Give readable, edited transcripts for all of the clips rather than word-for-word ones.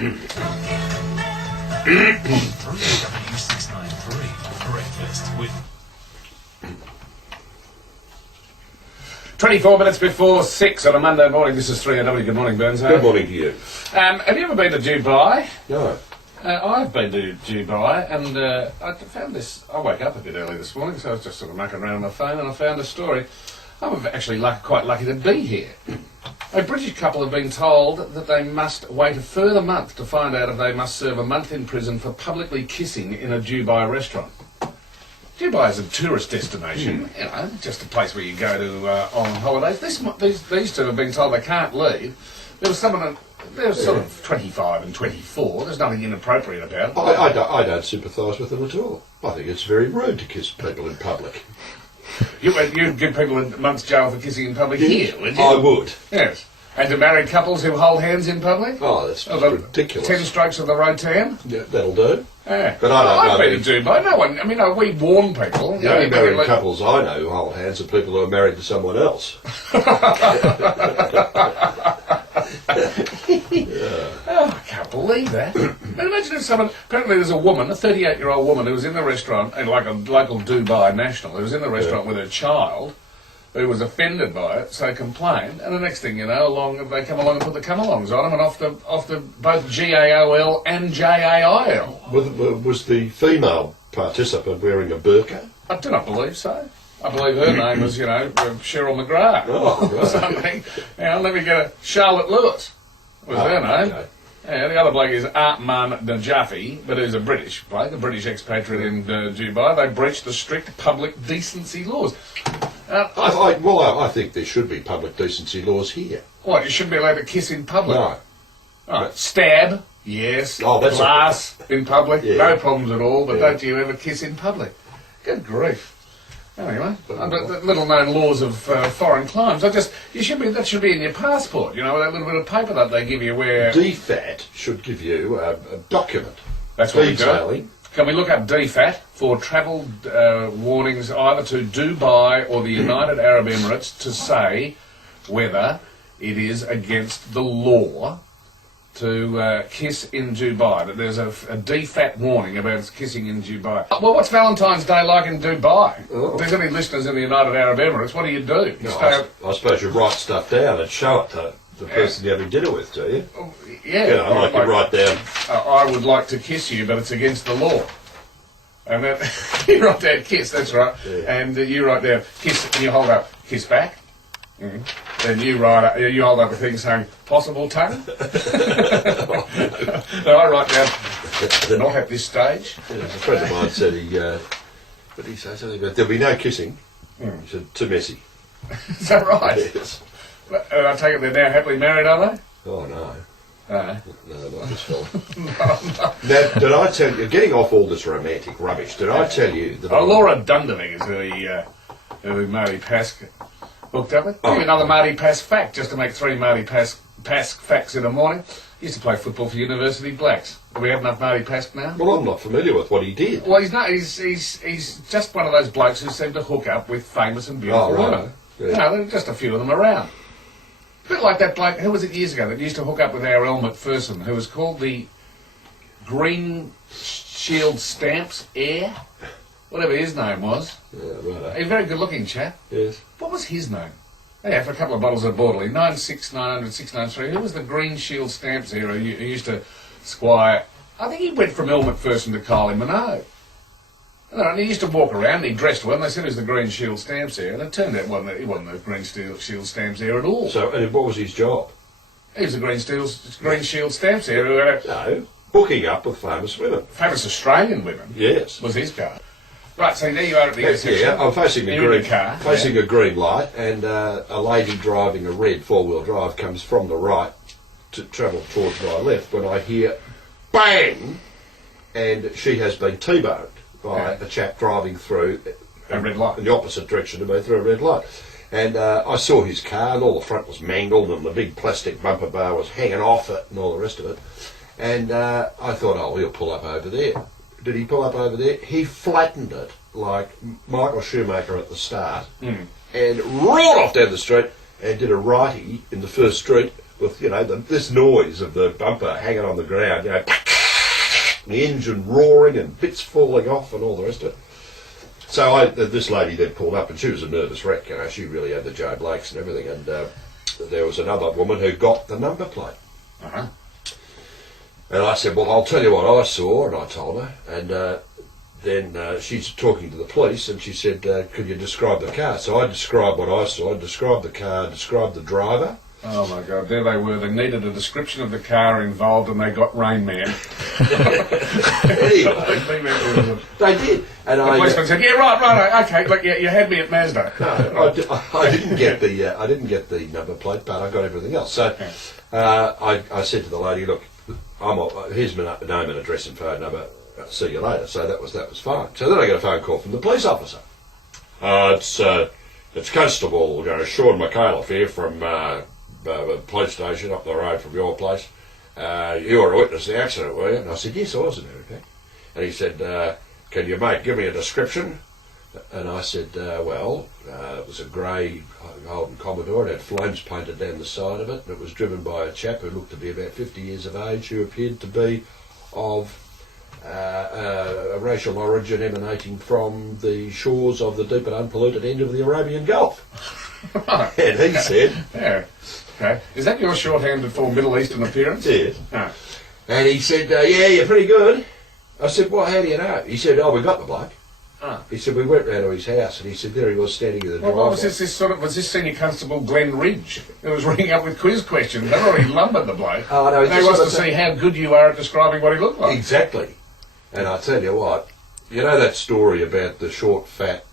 W693 Breakfast with 24 minutes before 6 on a Monday morning. This is 3AW. Good morning, Burns. Good morning to you. Have you ever been to Dubai? No. I've been to Dubai, and I found this. I woke up a bit early this morning, so I was just sort of mucking around on my phone, and I found a story. I'm actually quite lucky to be here. A British couple have been told that they must wait a further month to find out if they must serve a month in prison for publicly kissing in a Dubai restaurant. Dubai is a tourist destination, you know, just a place where you go to on holidays. These two have been told they can't leave. There was someone, they're sort of 25 and 24. There's nothing inappropriate about it. I don't sympathise with them at all. I think it's very rude to kiss people in public. You'd give people a month's jail for kissing in public here, would you? I would. Yes. And to married couples who hold hands in public? Oh, that's ridiculous. 10 strokes of the rotan? Yeah, that'll do. Yeah. But I don't know. I've been to Dubai. No one, I mean, we warn people. The only married couples I know who hold hands are people who are married to someone else. Oh, I can't believe that. But imagine if someone, apparently there's a woman, a 38-year-old woman who was in the restaurant, and like a local Dubai national, who was in the restaurant with her child, who was offended by it, so complained, and the next thing you know, they come along and put the come-alongs on them, and off to both GAOL and JAIL. Was the female participant wearing a burqa? I do not believe so. I believe her name was, Cheryl McGrath or something. Let me get a Charlotte Lewis was her name. Okay. Yeah, the other bloke is Atman Najafi, but he's a British bloke, a British expatriate in Dubai. They breached the strict public decency laws. I think there should be public decency laws here. What, you shouldn't be allowed to kiss in public? No. Right. Stab, yes. Oh, that's glass in public, yeah. no problems at all, but Yeah. don't you ever kiss in public? Good grief. Anyway, the little-known laws of foreign climes. That should be in your passport. That little bit of paper that they give you where. DFAT should give you a document. That's what we do. detailing. Can we look up DFAT for travel warnings either to Dubai or the United Arab Emirates to say whether it is against the law to kiss in Dubai, that there's a DFAT warning about kissing in Dubai. Well, what's Valentine's Day like in Dubai? Oh. If there's any listeners in the United Arab Emirates, what do? You No, I suppose you write stuff down and show it to the person you're having dinner with, do you? Yeah. You write down. I would like to kiss you, but it's against the law. And then you write down kiss, that's right. Yeah. And you write down kiss, and you hold up kiss back. Mm. Then you hold up a thing saying possible tongue. No, I write down not at this stage. A friend of mine said what did he say? Something about there'll be no kissing. He said too messy. Is that right? Yes. I take it they're now happily married, are they? Oh no. No. No, not this fella. Now, did I tell you, getting off all this romantic rubbish, did I tell you that Laura Dundeving is who Marty Pask hooked up with. Give me another Marty Pask fact, just to make 3 Marty Pask facts in the morning. He used to play football for University Blacks. Do we have enough Marty Pask now? Well, I'm not familiar with what he did. Well, he's just one of those blokes who seem to hook up with famous and beautiful women. Yeah. There are just a few of them around. A bit like that bloke, who was it years ago, that used to hook up with our Elle Macpherson, who was called the Green Shield Stamps Heir, whatever his name was. Yeah, right. A very good-looking chap. Yes. What was his name? Yeah, for a couple of bottles of Bordeley. 96900 693. Who was the Green Shield Stamps Heir who used to squire? I think he went from Elle Macpherson to Kylie Minogue. And he used to walk around and he dressed well, and they said he was the Green Shield Stamps Heir, and it turned out he wasn't the Green Shield Stamps Heir at all. So, and what was his job? He was the Green Shield Stamps Heir who had No, hooking up with famous women. famous Australian women. Yes. Was his car. Right, so there you are at the intersection. Yeah, I'm facing You're in the car. a green light, and a lady driving a red 4-wheel drive comes from the right to travel towards my left when I hear bang, and she has been T-boned by a chap driving through A red light. in the opposite direction to me through a red light. And I saw his car, and all the front was mangled, and the big plastic bumper bar was hanging off it, and all the rest of it. And I thought, oh, he'll pull up over there. Did he pull up over there? He flattened it like Michael Schumacher at the start, and roared off down the street and did a righty in the first street with, you know, this noise of the bumper hanging on the ground, you know, the engine roaring and bits falling off and all the rest of it. So this lady then pulled up, and she was a nervous wreck. You know, she really had the Joe Blakes and everything. And there was another woman who got the number plate. Uh-huh. And I said, well, I'll tell you what I saw, and I told her. And then she's talking to the police, and she said, could you describe the car? So I described what I saw, described the car, described the driver. Oh my God, there they were. They needed a description of the car involved, and they got Rain Man. Anyway, they did. And the policeman said, "Yeah, right, okay. Look, you had me at Mazda." No, I didn't get the number plate, but I got everything else. So I said to the lady, "Look, here's my name and address and phone number. See you later." So that was fine. So then I got a phone call from the police officer. It's Constable Sean McAuliffe here from the police station up the road from your place. You were a witness to the accident, were you? And I said, yes, I was in there. And he said, can you give me a description? And I said, it was a grey Holden Commodore. It had flames painted down the side of it. And it was driven by a chap who looked to be about 50 years of age, who appeared to be of a racial origin emanating from the shores of the deep and unpolluted end of the Arabian Gulf. Right. And he said... Yeah. Okay. Is that your shorthand for Middle Eastern appearance? Yes. Oh. And he said, yeah, you're pretty good. I said, well, how do you know? He said, we got the bloke. Oh. He said, we went round to his house, and he said, there he was standing in the driveway. What was was this Senior Constable Glenn Ridge who was ringing up with quiz questions? They've already lumbered the bloke. Oh, no, he wants to see how good you are at describing what he looked like. Exactly. And I tell you what, you know that story about the short, fat,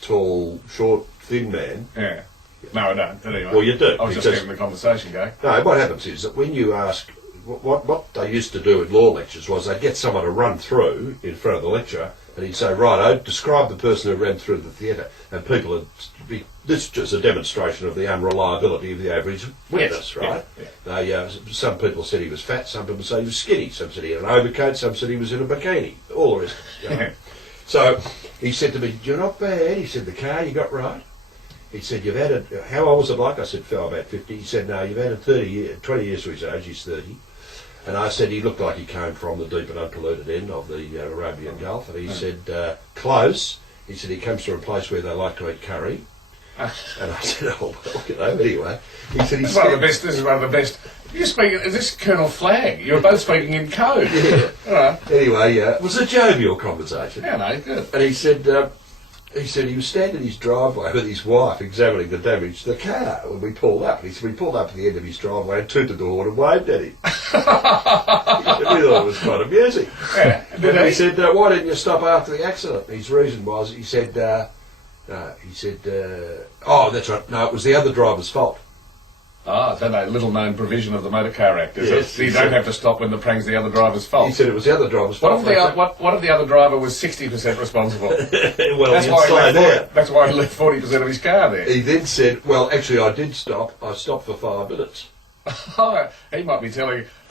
tall, short, thin man? Yeah. No, I don't. Anyway. Well, you do. I was just getting the conversation going. No, what happens is that when you ask, what they used to do in law lectures was they'd get someone to run through in front of the lecturer, and he'd say, righto, describe the person who ran through the theatre. And people would be, this is just a demonstration of the unreliability of the average witness, yes. right? Yeah. Some people said he was fat, some people said he was skinny, some said he had an overcoat, some said he was in a bikini, all the rest. You know? So he said to me, you're not bad. He said, the car you got right. He said, you've added, how old was the bloke? I said, about 50. He said, no, you've added 20 years to his age, he's 30. And I said, he looked like he came from the deep and unpolluted end of the Arabian Gulf. And he said, close. He said, he comes from a place where they like to eat curry. And I said, oh, well, you know, anyway. He said, this is one of the best. You're speaking, is this Colonel Flagg? You're both speaking in code. Yeah. All right. Anyway, it was a jovial conversation. Yeah, no, good. And he said he was standing in his driveway with his wife examining the damage to the car when we pulled up. And he said we pulled up at the end of his driveway and tooted the horn and waved at him. We thought it was quite amusing. Yeah. And he said, why didn't you stop after the accident? His reason was, he said, oh, that's right, no, it was the other driver's fault. Ah, that's a little-known provision of the Motor Car Act, is Yes, it? You don't have to stop when the prang's the other driver's fault. He said it was the other driver's fault. What if the other driver was 60% responsible? Well, that's why he left 40% of his car there. He then said, well, actually, I did stop. I stopped for 5 minutes. Oh, he might be telling